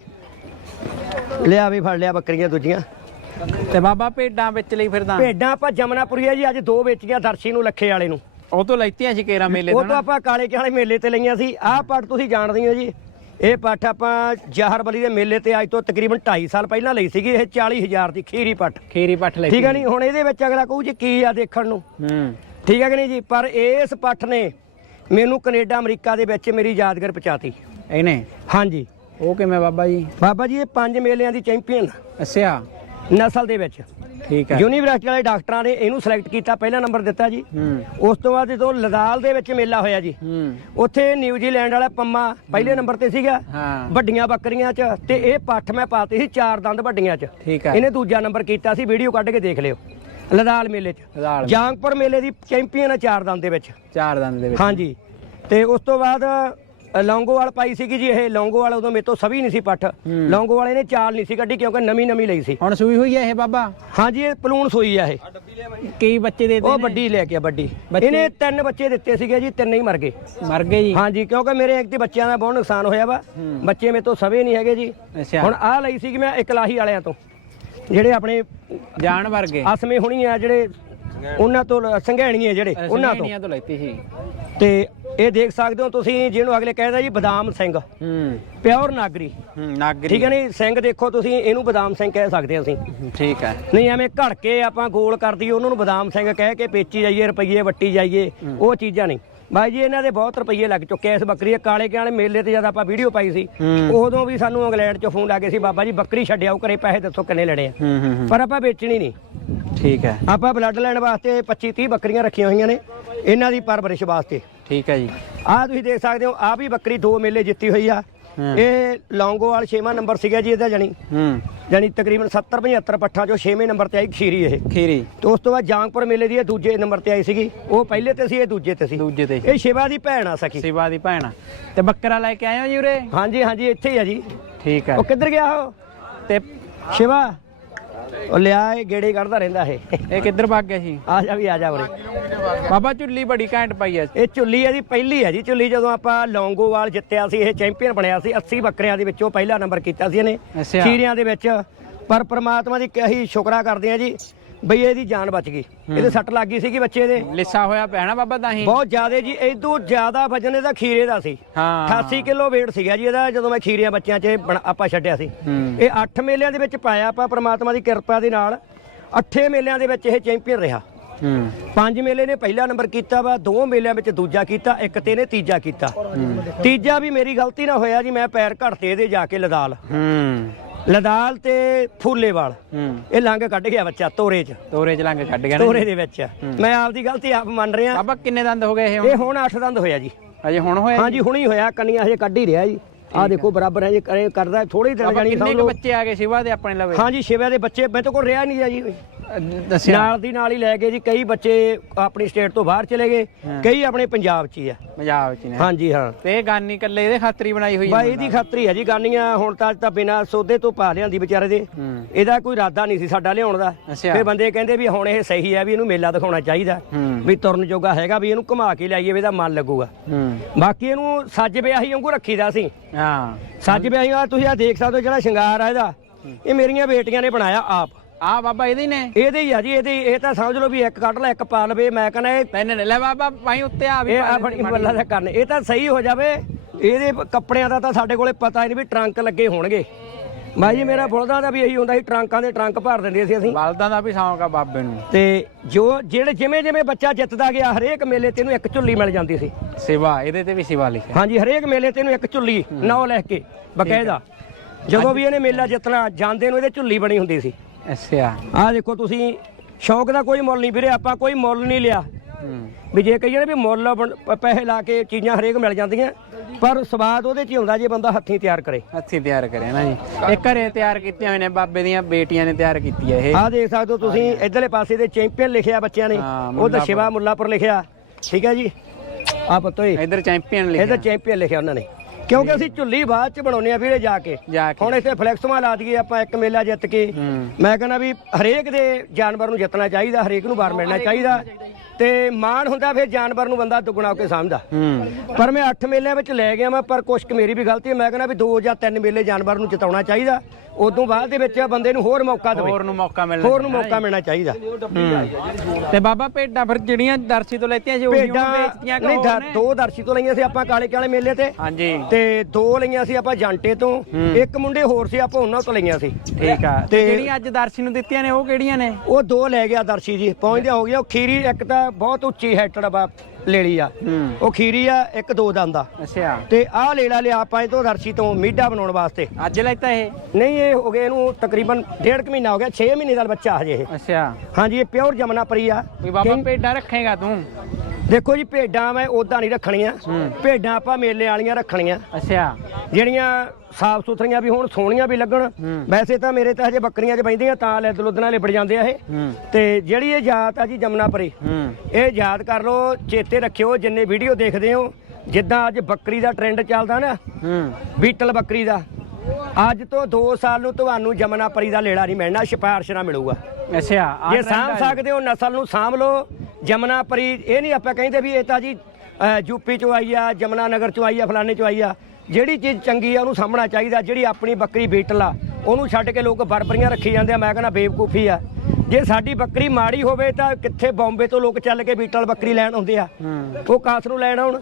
ਲਿਆ ਵੀ ਫੜ ਲਿਆ ਬੱਕਰੀਆਂ ਦੂਜੀਆਂ। ਤੇ ਬਾਬਾ ਭੇਡਾਂ ਵਿੱਚ ਲਈ ਫਿਰਦਾ। ਭੇਡਾਂ ਆਪਾਂ ਜਮਨਾਪੁਰੀ ਆ ਜੀ ਅੱਜ ਦੋ ਵੇਚੀਆਂ ਦਰਸ਼ੀ ਨੂੰ ਲੱਖੇ ਵਾਲੇ ਨੂੰ। ਉਹ ਤੋਂ ਲੈਤੀਆਂ ਸੀ ਕੇਰਾ ਮੇਲੇ ਉਹ ਤੋਂ ਤੋਂ ਨਾ ਆਪਾਂ ਕਾਲੇ ਕੇ ਵਾਲੇ ਮੇਲੇ ਤੇ ਲਈਆਂ ਸੀ। ਆਹ ਪੱਠ ਤੁਸੀਂ ਜਾਣਦੇ ਹੋ ਜੀ। ਇਹ ਪੱਠ ਆਪਾਂ ਜਹਰਬਲੀ ਦੇ ਮੇਲੇ ਤੇ ਅੱਜ ਤੋਂ ਤਕਰੀਬਨ 2.5 ਸਾਲ ਪਹਿਲਾਂ ਲਈ ਸੀਗੀ। ਇਹ 40000 ਦੀ ਖੀਰੀ ਪੱਠ ਖੀਰੀ ਪੱਠ ਲੈਤੀ ਠੀਕ ਹੈ ਨਹੀਂ? ਹੁਣ ਇਹਦੇ ਵਿੱਚ ਅਗਲਾ ਕਹੂ ਜੀ ਕੀ ਆ ਦੇਖਣ ਨੂੰ। ਹੂੰ। ਠੀਕ ਹੈ ਕਿ ਨਹੀਂ ਜੀ? ਪਰ ਇਸ ਪੱਠ ਨੇ ਮੈਨੂੰ ਕੈਨੇਡਾ ਅਮਰੀਕਾ ਦੇ ਵਿੱਚ ਮੇਰੀ ਯਾਦਗਾਰ ਪਹੁੰਚਾਤੀ। ਇਹਨੇ? ਹਾਂਜੀ। ਉਹ ਕਿਵੇਂ ਬਾਬਾ ਜੀ? ਬਾਬਾ ਜੀ ਇਹ ਪੰਜ ਮੇਲਿਆਂ ਦੀ ਚੈਂਪੀਅਨ। ਅੱਛਾ। ਨਸਲ ਦੇ ਵਿੱਚ। ਠੀਕ ਹੈ। ਯੂਨੀਵਰਸਿਟੀ ਵਾਲੇ ਡਾਕਟਰਾਂ ਨੇ ਇਹਨੂੰ ਸਿਲੈਕਟ ਕੀਤਾ ਪਹਿਲਾ ਨੰਬਰ ਦਿੱਤਾ ਜੀ। ਉਸ ਤੋਂ ਬਾਅਦ ਜਦੋਂ ਲਦਾਲ ਦੇ ਵਿੱਚ ਮੇਲਾ ਹੋਇਆ ਜੀ ਉੱਥੇ ਨਿਊਜ਼ੀਲੈਂਡ ਵਾਲਾ ਪੰਮਾ ਪਹਿਲੇ ਨੰਬਰ ਤੇ ਸੀਗਾ। ਵੱਡੀਆਂ ਬੱਕਰੀਆਂ 'ਚ ਤੇ ਇਹ ਪੱਠ ਮੈਂ ਪਾਤੀ ਸੀ ਚਾਰ ਦੰਦ ਵੱਡੀਆਂ 'ਚ। ਠੀਕ ਹੈ। ਇਹਨੇ ਦੂਜਾ ਨੰਬਰ ਕੀਤਾ ਸੀ ਵੀਡੀਓ ਕੱਢ ਕੇ ਦੇਖ ਲਿਓ। ਲਦਾਲ ਮੇਲੇ 'ਚ। ਜਾਂਗਪੁਰ ਮੇਲੇ ਦੀ ਚੈਂਪੀਅਨ ਆ ਚਾਰ ਦੰਦ ਦੇ ਵਿੱਚ। ਚਾਰ ਦੰਦ ਦੇ ਵਿੱਚ। ਹਾਂਜੀ। ਤੇ ਉਸ ਤੋਂ ਬਾਅਦ ਲੌਂਗੋਵਾਲ ਪਾਈ ਸੀਗੀ ਜੀ ਇਹ। ਲੌਂਗੋਵਾਲ ਉਦੋਂ ਮੇਰੇ ਤੋਂ ਸਭੀ ਨਹੀਂ ਸੀ ਪੱਠ। ਲੌਂਗੋਵਾਲ ਇਹਨੇ ਚਾਲ ਨਹੀਂ ਸੀ ਕੱਢੀ ਕਿਉਂਕਿ ਨਵੀਂ ਨਵੀਂ ਲਈ ਸੀ। ਹੁਣ ਸੂਈ ਹੋਈ ਹੈ ਇਹ ਬਾਬਾ? ਹਾਂਜੀ ਇਹ ਪਲੂਣ ਸੋਈ ਆ ਇਹ। ਕਈ ਬੱਚੇ ਦੇ ਉਹ ਵੱਡੀ ਲੈ ਕੇ ਆ ਵੱਡੀ। ਇਹਨੇ ਤਿੰਨ ਬੱਚੇ ਦਿੱਤੇ ਸੀਗੇ ਜੀ ਤਿੰਨ ਹੀ ਮਰ ਗਏ। ਮਰ ਗਏ ਜੀ। ਹਾਂਜੀ ਕਿਉਂਕਿ ਮੇਰੇ ਇੱਕ ਤੇ ਬੱਚਿਆਂ ਦਾ ਬਹੁਤ ਨੁਕਸਾਨ ਹੋਇਆ ਵਾ। ਬੱਚੇ ਮੇਰੇ ਤੋਂ ਸਵੇ ਨਹੀਂ ਹੈਗੇ ਜੀ। ਹੁਣ ਆਹ ਲਈ ਸੀ ਕਿ ਮੈਂ ਇਕਲਾਹੀ ਵਾਲਿਆਂ ਤੋਂ ਜਿਹੜੇ ਆਪਣੇ ਜਾਣ ਵਰਗੇ ਅਸਮੇ ਹੁਣੀ ਆ ਜਿਹੜੇ ਉਹਨਾਂ ਤੋਂ ਲ- ਸੰਘੈਣੀਏ ਜਿਹੜੇ ਉਹਨਾਂ ਤੋਂ। ਲੈਤੀ ਸੀ। ਤੇ ਇਹ ਦੇਖ ਸਕਦੇ ਹੋ ਤੁਸੀਂ ਜਿਹਨੂੰ ਅਗਲੇ ਕਹਿੰਦਾ ਜੀ ਬਦਾਮ ਸਿੰਘ। ਹੂੰ। ਪਿਓਰ ਨਾਗਰੀ। ਹੂੰ ਨਾਗਰੀ। ਠੀਕ ਹੈ ਨਹੀਂ ਸਿੰਘ ਦੇਖੋ ਤੁਸੀਂ ਇਹਨੂੰ ਬਦਾਮ ਸਿੰਘ ਕਹਿ ਸਕਦੇ ਹਾਂ ਅਸੀਂ। ਠੀਕ ਹੈ। ਨਹੀਂ ਐਵੇਂ ਘੜ ਕੇ ਆਪਾਂ ਗੋਲ ਕਰ ਦਈਏ ਉਹਨਾਂ ਨੂੰ ਬਦਾਮ ਸਿੰਘ ਕਹਿ ਕੇ ਵੇਚੀ ਜਾਈਏ ਰੁਪਈਏ ਵੱਟੀ ਜਾਈਏ ਉਹ ਚੀਜ਼ਾਂ ਨਹੀਂ। ਬਾਈ ਜੀ ਇਹਨਾਂ ਦੇ ਬਹੁਤ ਰੁਪਈਏ ਲੱਗ ਚੁੱਕੇ ਆ ਇਸ ਬੱਕਰੀ ਦੇ। ਕਾਲੇ ਕਿਆਂ ਵਾਲੇ ਮੇਲੇ ਤੇ ਜਦ ਆਪਾਂ ਵੀਡੀਓ ਪਾਈ ਸੀ ਉਦੋਂ ਵੀ ਸਾਨੂੰ ਇੰਗਲੈਂਡ ਚੋਂ ਫੋਨ ਲੱਗੇ ਸੀ ਬਾਬਾ ਜੀ ਬੱਕਰੀ ਛੱਡਿਆਓ ਘਰੇ ਪੈਸੇ ਦੱਸੋ ਕਿੰਨੇ ਲੈਣੇ ਆ। ਪਰ ਆਪਾਂ ਵੇਚਣੀ ਨਹੀਂ। ਠੀਕ ਹੈ। ਆਪਾਂ ਬਲੱਡ ਲੈਣ ਵਾਸਤੇ 25 30 ਬੱਕਰੀਆਂ ਰੱਖੀਆਂ ਹੋਈਆਂ ਨੇ ਇਹਨਾਂ ਦੀ ਪਰਵਰਿਸ਼ ਵਾਸਤੇ। ਠੀਕ ਹੈ ਜੀ। ਆਹ ਤੁਸੀਂ ਦੇਖ ਸਕਦੇ ਹੋ ਆਹ ਵੀ ਬੱਕਰੀ ਦੋ ਮੇਲੇ ਜਿੱਤੀ ਹੋਈ ਆ। ਇਹ ਲੌਂਗੋਵਾਲ 6ਵਾਂ ਨੰਬਰ ਸੀਗਾ ਜੀ ਇਹਦਾ ਜਾਨੀ ਹੂੰ। ਜਾਨੀ ਤਕਰੀਬਨ 70 75 ਪੱਠਾਂ ਚੋਂ 6ਵੇਂ ਨੰਬਰ ਤੇ ਆਈ ਖੀਰੀ ਇਹ। ਖੀਰੀ। ਤੇ ਉਸ ਤੋਂ ਬਾਅਦ ਜਾਂਗਪੁਰ ਮੇਲੇ ਦੀ ਇਹ ਦੂਜੇ ਨੰਬਰ ਤੇ ਆਈ ਸੀਗੀ। ਉਹ ਪਹਿਲੇ ਤੇ ਸੀ ਇਹ ਦੂਜੇ ਤੇ ਸੀ। ਦੂਜੇ ਤੇ ਇਹ ਸ਼ਿਵਾ ਦੀ ਭੈਣ ਆ ਸਕੀ ਸਿਵਾ ਦੀ ਭੈਣ ਤੇ ਬੱਕਰਾ ਲੈ ਕੇ ਆਏ ਹੋ ਜੀ ਉਰੇ? ਹਾਂਜੀ ਹਾਂਜੀ ਇੱਥੇ ਹੀ ਆ ਜੀ। ਠੀਕ ਹੈ ਉਹ ਕਿੱਧਰ ਗਿਆ ਉਹ? ਤੇ ਸ਼ਿਵਾ ਉਹ ਲਿਆ ਇਹ ਗੇੜੇ ਕੱਢਦਾ ਰਹਿੰਦਾ ਇਹ। ਇਹ ਕਿੱਧਰ ਭੱਗ ਗਿਆ ਸੀ? ਆ ਜਾ ਵੀ ਆ ਜਾ ਉਰੇ। ਬਾਬਾ ਚੁੱਲੀ ਬੜੀ ਘੈਂਟ ਪਾਈ ਐ ਇਹ ਚੁੱਲੀ ਇਹਦੀ ਪਹਿਲੀ ਹੈ ਜੀ। ਚੁੱਲੀ ਜਦੋਂ ਆਪਾਂ ਲੌਂਗੋਵਾਲ ਜਿੱਤਿਆ ਸੀ ਇਹ ਚੈਂਪੀਅਨ ਬਣਿਆ ਸੀ 80 ਬੱਕਰਿਆਂ ਦੇ ਵਿੱਚੋਂ ਪਹਿਲਾ ਨੰਬਰ ਕੀਤਾ ਸੀ ਇਹਨੇ। ਅੱਛਾ। ਖੀਰਿਆਂ ਦੇ ਵਿੱਚ। ਪਰ ਪ੍ਰਮਾਤਮਾ ਦੀ ਕਹੀ ਸ਼ੁਕਰਾ ਕਰਦੇ ਆ ਜੀ। ਬਈ ਇਹਦੀ ਜਾਨ ਬਚ ਗਈ। ਇਹਦੇ ਸੱਟ ਲੱਗ ਗਈ ਸੀਗੀ ਬੱਚੇ ਦੇ। ਲਿੱਸਾ ਹੋਇਆ ਪਿਆ ਨਾ ਬਾਬਾ ਤਾਂ ਹੀ। ਬਹੁਤ ਜ਼ਿਆਦਾ ਜੀ ਇਦੋਂ ਜ਼ਿਆਦਾ ਵਜਨ ਇਹਦਾ ਖੀਰੇ ਦਾ ਸੀ। ਹਾਂ। 88 ਕਿਲੋ weight ਸੀਗਾ ਜੀ ਇਹਦਾ ਜਦੋਂ ਮੈਂ ਖੀਰਿਆਂ ਬੱਚਿਆਂ 'ਚ ਬਣ- ਆਪਾਂ ਛੱਡਿਆ ਸੀ। ਇਹ 8 ਮੇਲਿਆਂ ਦੇ ਵਿੱਚ ਪਾਇਆ ਆਪਾਂ ਪ੍ਰਮਾਤਮਾ ਦੀ ਕਿਰਪਾ ਦੇ ਨਾਲ। 8 ਮੇਲਿਆਂ ਦੇ ਵਿੱਚ ਇਹ ਚੈਂਪੀਅਨ ਰਿਹਾ। ਹੂੰ। ਪੰਜ ਮੇਲੇ ਨੇ ਪਹਿਲਾ ਨੰਬਰ ਕੀਤਾ ਵਾ ਦੋ ਮੇਲਿਆਂ ਵਿੱਚ ਦੂਜਾ ਕੀਤਾ ਇੱਕ ਤੇ ਨੇ ਤੀਜਾ ਕੀਤਾ। ਤੀਜਾ ਵੀ ਮੇਰੀ ਗਲਤੀ ਨਾਲ ਹੋਇਆ ਜੀ ਮੈਂ ਪੈਰ ਘੜਤੇ ਇਹਦੇ ਜਾ ਕੇ ਲਦਾਲ। ਹੂੰ। ਲਦਾਲ ਤੇ ਫੂਲੇਵਾਲ ਹੂੰ। ਇਹ ਲੰਘ ਕੱਢ ਗਿਆ ਬੱਚਾ ਤੋਰੇ 'ਚ। ਤੋਰੇ ਚ ਲੰਘ ਕੱਢ ਗਿਆ ਨਾ ਤੋਰੇ ਦੇ ਵਿੱਚ। ਮੈਂ ਆਪਦੀ ਗਲਤੀ ਆਪ ਮੰਨ ਰਿਹਾ। ਬਾਬਾ ਕਿੰਨੇ ਦੰਦ ਹੋ ਗਏ ਇਹ ਹੁਣ? ਇਹ ਹੁਣ 8 ਦੰਦ ਹੋਇਆ ਜੀ। ਅਜੇ ਹੁਣ ਹੋਇਆ ਹਾਂਜੀ ਹੁਣੀ ਹੋਇਆ ਕੰਨੀਆਂ ਹਜੇ ਕੱਢ ਹੀ ਰਿਹਾ ਜੀ। ਆਹ ਦੇਖੋ ਬਰਾਬਰ ਹੈ ਜੀ ਕਰੇ ਕਰਦਾ ਥੋੜੀ ਦਿਨ ਕਿੰਨੇ ਲਓ। ਬੱਚੇ ਆ ਗਏ ਸਿਵਾ ਦੇ ਆਪਣੇ ਲਵੇ? ਹਾਂਜੀ ਸ਼ਿਵਿਆ ਦੇ ਬੱਚੇ ਮੈਂ ਤਾਂ ਕੋਲ ਰਿਹਾ ਨਹੀਂ ਜੀ। ਦੱਸਿਆ। ਨਾਲ ਦੀ ਨਾਲ ਹੀ ਲੈ ਗਏ ਜੀ ਕਈ ਬੱਚੇ ਆਪਣੀ ਸਟੇਟ ਤੋਂ ਬਾਹਰ ਚਲੇ ਗਏ ਕਈ ਆਪਣੇ ਪੰਜਾਬ 'ਚ ਹੀ ਆ। ਪੰਜਾਬ ਚ ਨੇ। ਹਾਂਜੀ ਹਾਂ। ਤੇ ਇਹ ਗਾਨੀ ਕੱਲੇ ਇਹਦੇ ਖਾਤਰੀ ਬਣਾਈ ਹੋਈ ਬਾਈ ਇਹਦੀ ਖਾਤਰੀ ਹੈ ਜੀ ਗਾਨੀਆਂ ਹੁਣ ਤਾਂ ਤਾਂ ਬਿਨਾ ਸੌਦੇ ਤੋਂ ਪਾ ਲਿਆਂਦੀ ਵਿਚਾਰੇ ਦੇ। ਹੂੰ। ਇਹਦਾ ਕੋਈ ਇਰਾਦਾ ਨਹੀਂ ਸੀ ਸਾਡਾ ਲਿਆਉਣ ਦਾ। ਅੱਛਾ। ਫੇ ਬੰਦੇ ਕਹਿੰਦੇ ਵੀ ਹੁਣ ਇਹ ਸਹੀ ਹੈ ਵੀ ਇਹਨੂੰ ਮੇਲਾ ਦਿਖਾਉਣਾ ਚਾਹੀਦਾ। ਹੂੰ। ਵੀ ਤੁਰਨ ਜੋਗਾ ਹੈਗਾ ਵੀ ਇਹਨੂੰ ਘੁਮਾ ਕੇ ਲਿਆਈਏ ਵੀ ਇਹਦਾ ਮਨ ਲੱਗੂਗਾ। ਹੂੰ। ਬਾਕੀ ਇਹਨੂੰ ਸੱਜ ਵਿਆਹੀ ਵਾਂਗੂ ਰੱਖੀਦਾ ਸੀ। ਹਾਂ। ਸੱਜ ਵਿਆਹੀ ਆ ਤੁਸੀਂ ਆ ਦੇਖ ਸਕਦੇ ਹੋ ਜਿਹੜਾ ਸ਼ਿੰਗਾਰ ਆ ਇਹਦਾ। ਇਹ ਮੇਰੀਆਂ ਬੇਟੀਆਂ ਨੇ ਬਣਾਇਆ ਆਪ। ਆ ਬਾਬਾ ਇਹਦੇ ਹੀ ਨੇ। ਇਹਦੇ ਹੀ ਆ ਜੀ ਇਹਦੇ ਇਹ ਤਾਂ ਸਮਝ ਲਓ ਵੀ ਇੱਕ ਕੱਢ ਲੈ ਇੱਕ ਪਾ ਲਵੇ। ਮੈਂ ਕਹਿੰਦਾ ਇਹ ਤੈਨੂੰ ਲੈ ਬਾਬਾ ਭਾਈ ਉੱਤੇ ਆ ਵੀ ਇਹ ਪਾ ਦੇ ਬੱਲਾ ਦਾ ਕਰਨ ਇਹ ਤਾਂ ਸਹੀ ਹੋ ਜਾਵੇ। ਇਹਦੇ ਕੱਪੜਿਆਂ ਦਾ ਤਾਂ ਸਾਡੇ ਕੋਲੇ ਪਤਾ ਹੀ ਨਹੀਂ ਵੀ ਟਰੰਕ ਲੱਗੇ ਹੋਣਗੇ। ਬਾਈ ਜੀ ਮੇਰਾ ਬੁਲਦਾਂ ਦਾ ਵੀ ਇਹੀ ਹੁੰਦਾ ਸੀ ਟਰੰਕਾਂ ਦੇ ਟਰੰਕ ਭਰ ਦਿੰਦੇ ਸੀ ਅਸੀਂ। ਬਲਦਾਂ ਦਾ ਵੀ ਸ਼ੌਂਕ ਆ ਬਾਬੇ ਨੂੰ। ਤੇ ਜੋ ਜਿਹੜੇ ਜਿਵੇਂ ਜਿਵੇਂ ਬੱਚਾ ਜਿੱਤਦਾ ਗਿਆ ਹਰੇਕ ਮੇਲੇ ਤੇ ਇਹਨੂੰ ਇੱਕ ਝੁੱਲੀ ਮਿਲ ਜਾਂਦੀ ਸੀ। ਸਿਵਾ ਇਹਦੇ ਤੇ ਵੀ ਸਿਵਾ ਲਿਖਿਆ। ਹਾਂਜੀ ਹਰੇਕ ਮੇਲੇ ਤੇ ਇਹਨੂੰ ਇੱਕ ਝੁੱਲੀ ਨਾਂ ਲਿਖ ਕੇ ਬਕਾਇਦਾ। ਜਦੋਂ ਵੀ ਇਹਨੇ ਮੇਲਾ ਜਿੱਤਣਾ ਜਾਂਦੇ ਨੂੰ ਇਹਦੇ ਝੁੱਲੀ ਬਣੀ ਹੁੰਦੀ ਸੀ। ਅੱਛਾ। ਆਹ ਦੇਖੋ ਤੁਸੀਂ ਸ਼ੌਂਕ ਦਾ ਕੋਈ ਮੁੱਲ ਨਹੀਂ ਵੀਰੇ ਆਪਾਂ ਕੋਈ ਮੁੱਲ ਨਹੀਂ ਲਿਆ। ਵੀ ਜੇ ਕਹੀਏ ਨਾ ਵੀ ਮੁੱਲ ਬਣ- ਪ- ਪੈਸੇ ਲਾ ਕੇ ਚੀਜ਼ਾਂ ਹਰੇਕ ਮਿਲ ਜਾਂਦੀਆਂ ਪਰ ਸਵਾਦ ਉਹਦੇ 'ਚ ਹੀ ਆਉਂਦਾ ਜੇ ਬੰਦਾ ਹੱਥੀਂ ਤਿਆਰ ਕਰੇ। ਹੱਥੀਂ ਤਿਆਰ ਕਰਿਆ ਨਾ ਜੀ। ਇਹ ਘਰੇ ਤਿਆਰ ਕੀਤੀਆਂ ਹੋਏ ਨੇ ਬਾਬੇ ਦੀਆਂ ਬੇਟੀਆਂ ਨੇ ਤਿਆਰ ਕੀਤੀ ਹੈ ਇਹ। ਆਹ ਦੇਖ ਸਕਦੇ ਹੋ ਤੁਸੀਂ ਇਧਰਲੇ ਪਾਸੇ ਦੇ ਚੈਂਪੀਅਨ ਲਿਖਿਆ ਬੱਚਿਆਂ ਨੇ ਹਾਂ, ਉਹ ਤਾਂ ਮੁੱਲਾਪੁਰ। ਸ਼ਿਵਾ ਮੁੱਲਾਪੁਰ ਲਿਖਿਆ। ਠੀਕ ਹੈ ਜੀ। ਆ ਪਤੋਏ ਇਧਰ ਚੈਂਪੀਅਨ ਇਹਦਾ ਲਿਖਿਆ ਚੈਂਪੀਅਨ ਲਿਖਿਆ ਉਹਨਾਂ ਨੇ। ਕਿਉਂਕਿ ਅਸੀਂ ਝੁੱਲੀ ਬਾਅਦ ਚ ਬਣਾਉਨੇ ਆ ਵੀਰੇ ਜਾ ਕੇ। ਜਾ ਕੇ। ਹੁਣ ਇੱਥੇ ਫਲੈਕਸਮਾ ਲਾ ਦਈਏ ਆਪਾਂ ਇੱਕ ਮੇਲਾ ਜਿੱਤ ਕੇ। ਮੈਂ ਕਹਿੰਦਾ ਵੀ ਹਰੇਕ ਦੇ ਜਾਨਵਰ ਨੂੰ ਜਿੱਤਣਾ ਚਾਹੀਦਾ ਹਰੇਕ ਨੂੰ ਬਾਰ ਮਿਲਣਾ ਚਾਹੀਦਾ। ਤੇ ਮਾਣ ਹੁੰਦਾ ਫਿਰ ਜਾਨਵਰ ਨੂੰ ਬੰਦਾ ਦੁੱਗਣਾ ਹੋ ਕੇ ਸਮਝਦਾ ਹੂੰ। ਪਰ ਮੈਂ 8 ਮੇਲਿਆਂ ਵਿੱਚ ਲੈ ਗਿਆ ਮੈਂ ਪਰ ਕੁਛ ਕੁ ਮੇਰੀ ਵੀ ਗਲਤੀ ਹੈ। ਮੈਂ ਕਹਿੰਦਾ ਵੀ 2 ਜਾਂ 3 ਮੇਲੇ ਜਾਨਵਰ ਨੂੰ ਜਿਤਾਉਣਾ ਚਾਹੀਦਾ। ਉਦੋਂ ਬਾਅਦ ਦੇ ਵਿੱਚ ਬੰਦੇ ਨੂੰ ਹੋਰ ਮੌਕਾ ਦੇਵੇ। ਹੋਰ ਨੂੰ ਮੌਕਾ ਮਿਲਣਾ ਹੋਰ ਨੂੰ ਮੌਕਾ ਮਿਲਣਾ ਚਾਹੀਦਾ। ਤੇ ਬਾਬਾ ਭੇਡਾਂ ਫਿਰ ਜਿਹੜੀਆਂ ਦਰਸ਼ੀ ਤੋਂ ਲੈਤੀਆਂ ਸੀ ਉਹ ਭੇਡਾਂ ਵੇਚਤੀਆਂ ਨਹੀਂ? ਦੋ ਦਰਸ਼ੀ ਤੋਂ ਲਈਆਂ ਸੀ ਆਪਾਂ ਕਾਲੇ ਕਾਲੇ ਮੇਲੇ ਤੇ। ਹਾਂਜੀ। ਤੇ ਦੋ ਲਈਆਂ ਸੀ ਆਪਾਂ ਜਾਂਟੇ ਤੋਂ। ਇੱਕ ਮੁੰਡੇ ਹੋਰ ਸੀ ਆਪਾਂ ਉਹਨਾਂ ਤੋਂ ਲਈਆਂ ਸੀ। ਠੀਕ ਆ। ਤੇ ਤੇ- ਜਿਹੜੀਆਂ ਅੱਜ ਦਰਸ਼ੀ ਨੂੰ ਦਿੱਤੀਆਂ ਨੇ ਉਹ ਕਿਹੜੀਆਂ ਨੇ? ਉਹ ਦੋ ਲੈ ਗਿਆ ਦਰਸ਼ੀ ਜੀ। ਪਹੁੰਚਦਿਆਂ ਹੋ ਗਿਆ ਉਹ ਖੀਰੀ ਇੱਕ ਤਾਂ ਬਹੁਤ ਉੱਚੀ ਹੈਟੜ ਲੇਲੀ ਆ। ਹੂੰ। ਉਹ ਖੀਰੀ ਆ ਇੱਕ ਦੋ ਦੰਦ ਆ। ਅੱਛਾ। ਤੇ ਆਹ ਲੇਲਾ ਲਿਆ ਆਪਾਂ ਇਹ ਤੋਂ ਦਰਸ਼ੀ ਤੋਂ ਮੀਡਾ ਬਣਾਉਣ ਵਾਸਤੇ। ਅੱਜ ਲੈਤਾ ਇਹ? ਨਹੀਂ ਇਹ ਹੋ ਗਏ ਇਹਨੂੰ ਤਕਰੀਬਨ ਡੇਢ ਕੁ ਮਹੀਨਾ ਹੋ ਗਿਆ 6 ਮਹੀਨੇ ਦਾ ਬੱਚਾ ਹਜੇ ਇਹ। ਅੱਛਾ। ਹਾਂਜੀ ਇਹ ਪਿਓਰ ਜਮਨਾ ਪਰੀ ਆ। ਵੀ ਬਾਬਾ ਭੇਡਾਂ ਰੱਖੇਗਾ ਤੂੰ? ਦੇਖੋ ਜੀ ਭੇਡਾਂ ਮੈਂ ਉਦਾਂ ਨਹੀਂ ਰੱਖਣੀਆਂ। ਭੇਡਾਂ ਆਪਾਂ ਮੇਲੇ ਵਾਲੀਆਂ ਰੱਖਣੀਆਂ। ਅੱਛਾ। ਜਿਹੜੀਆਂ ਸਾਫ਼ ਸੁਥਰੀਆਂ ਵੀ ਹੋਣ ਸੋਹਣੀਆਂ ਵੀ ਲੱਗਣ। ਵੈਸੇ ਤਾਂ ਮੇਰੇ ਤਾਂ ਹਜੇ ਬੱਕਰੀਆਂ 'ਚ ਬੈਂਦੀਆਂ ਤਾਂ ਲੈ ਲੁੱਦਣਾ ਲਿਬੜ ਜਾਂਦੇ ਆ ਇਹ। ਤੇ ਜਿਹੜੀ ਇਹ ਜਾਤ ਆ ਜੀ ਜਮਨਾ ਪਰੀ ਇਹ ਯਾਦ ਕਰ ਲਓ ਚੇਤੇ ਰੱਖਿਓ ਜਿੰਨੇ ਵੀਡੀਓ ਦੇਖਦੇ ਹੋ ਜਿੱਦਾਂ ਅੱਜ ਬੱਕਰੀ ਦਾ ਟ੍ਰੈਂਡ ਚੱਲਦਾ ਨਾ ਬੀਟਲ ਬੱਕਰੀ ਦਾ ਅੱਜ ਤੋਂ 2 ਸਾਲ ਨੂੰ ਤੁਹਾਨੂੰ ਜਮਨਾ ਪਰੀ ਦਾ ਲੇੜਾ ਨਹੀਂ ਮਿਲਣਾ ਸਿਫਾਰਿਸ਼ ਨਾ ਮਿਲੂਗਾ। ਅੱਛਾ ਜੇ ਸਾਂਭ। ਸਕਦੇ ਹੋ ਨਸਲ ਨੂੰ ਸਾਂਭ ਲਓ ਜਮਨਾ ਪਰੀ ਇਹ ਨਹੀਂ ਆਪਾਂ ਕਹਿੰਦੇ ਵੀ ਇਹ ਤਾਂ ਜੀ ਯੂਪੀ ਚੋਂ ਆਈ ਆ ਜਮਨਾ ਨਗਰ ਚੋਂ ਆਈ ਆ ਫਲਾਣੇ ਚੋਂ ਆਈ ਆ ਜਿਹੜੀ ਚੀਜ਼ ਚੰਗੀ ਆ ਉਹਨੂੰ ਸਾਂਭਣਾ ਚਾਹੀਦਾ ਜਿਹੜੀ ਆਪਣੀ ਬੱਕਰੀ ਬੀਟਲ ਆ ਉਹਨੂੰ ਛੱਡ ਕੇ ਲੋਕ ਬਰਬਰੀਆਂ ਰੱਖੀ ਜਾਂਦੇ ਆ ਮੈਂ ਕਹਿੰਦਾ ਬੇਵਕੂਫੀ ਆ। ਜੇ ਸਾਡੀ ਬੱਕਰੀ ਮਾੜੀ ਹੋਵੇ ਤਾਂ ਕਿੱਥੇ ਬੰਬੇ ਤੋਂ ਲੋਕ ਚੱਲ ਕੇ ਬੀਟਲ ਬੱਕਰੀ ਲੈਣ ਆਉਂਦੇ ਆ? ਉਹ ਕਾਸ ਨੂੰ ਲੈਣ ਆਉਣ।